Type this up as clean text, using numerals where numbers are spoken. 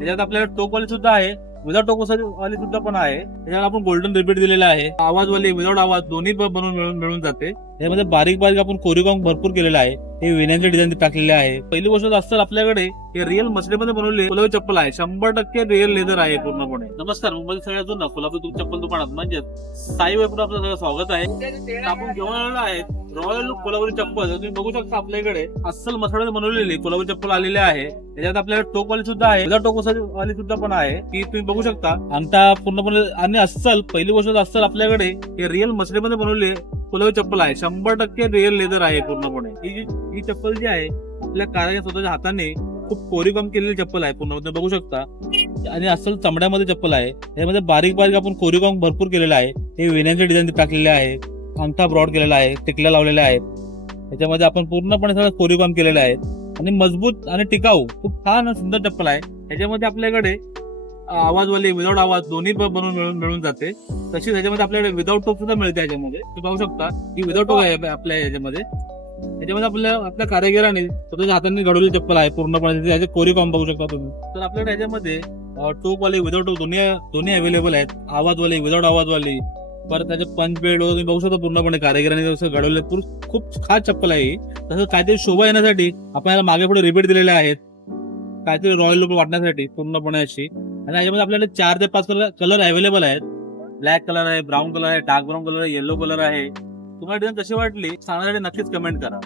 त्याच्यात आपल्याकडे टोक वाली सुद्धा आहे, विदाउट टोक वाली सुद्धा पण आहे. त्याच्यात आपण गोल्डन रिपीट दिलेला आहे. आवाज वाली विदाउट आवाज दोन्ही बनवून मिळून जाते. त्यामध्ये बारीक बारीक आपण कोरीव भरपूर केलेलं आहे. हे विण्याचे डिझाईन टाकलेले आहे. पहिली गोष्ट असतं आपल्याकडे हे रिअल मसलीमध्ये बनवलेली फुलावी चप्पल आहे. 100% रिअल लेदर आहे पूर्णपणे. नमस्कार, मुंबई सगळ्यात जुना फुलावी दूध चप्पल दुकानात म्हणजे साई वेपर आपलं सगळं स्वागत आहे. आपण घेऊन आलेलो आहे रॉयल लुक कोल्हापुरी चप्पल. तुम्ही बघू शकता आपल्याकडे अस्सल मसाल्यामध्ये बनवलेली कोल्हापुरी चप्पल आलेली आहे. त्याच्यात आपल्याकडे टोक वाली सुद्धा आहे, विदाउट टोक वाली सुद्धा पण आहे. की तुम्ही बघू शकता अंगठा पूर्णपणे आणि अस्सल. पहिली गोष्ट अस्सल आपल्याकडे हे रिअल मसलीमध्ये बनवलेली कोल्हापुरी चप्पल आहे. 100% रिअल लेदर आहे पूर्णपणे. ही चप्पल जी आहे आपल्या कारागिर स्वतःच्या हाताने खूप कोरीव केलेली चप्पल आहे पूर्ण बघू शकता. आणि अस्सल चमड्यामध्ये चप्पल आहे. यामध्ये बारीक बारीक आपण कोरीव भरपूर केलेलं आहे. हे विण्याचे डिझाईन टाकलेले आहे. अंगठा ब्रॉड केलेला आहे, टिकल्या लावलेल्या आहेत. त्याच्यामध्ये आपण पूर्णपणे सगळं कोरीव काम केलेलं आहे आणि मजबूत आणि टिकाऊ खूप छान आणि सुंदर चप्पल आहे. त्याच्यामध्ये आपल्याकडे आवाजवाली विदाउट आवाज दोन्ही बनवून मिळून जाते. तशीच ह्याच्यामध्ये आपल्याकडे विदाउट टोक सुद्धा मिळते. ह्याच्यामध्ये तुम्ही पाहू शकता की विदाउट टोक आहे आपल्या ह्याच्यामध्ये. आपल्या कारागिराने स्वतःच्या हातांनी घडवलेली चप्पल आहे पूर्णपणे. त्याचे कोरीव काम बघू शकता तुम्ही. तर आपल्याकडे ह्याच्यामध्ये टोक वाले विदाउट टोक दोन्ही अवेलेबल आहेत. आवाजवाली विदाउट आवाजवाली, परत त्याचे पंच बेल्ट वगैरे तुम्ही बघू शकता पूर्णपणे कारागिरांनी जसं घडवले. खूप खास चप्पल आहे ही. तसं काहीतरी शोभा येण्यासाठी आपण याला मागे पुढे रिपीट दिलेले आहेत, काहीतरी रॉयल लुक वाटण्यासाठी पूर्णपणे अशी. आणि याच्यामध्ये आपल्याकडे 4 ते 5 कलर अवेलेबल आहेत. ब्लॅक कलर आहे, ब्राऊन कलर आहे, डार्क ब्राऊन कलर आहे, येलो कलर आहे. तुम्हाला डिझाईन कशी वाटली सांगण्यासाठी नक्कीच कमेंट करा.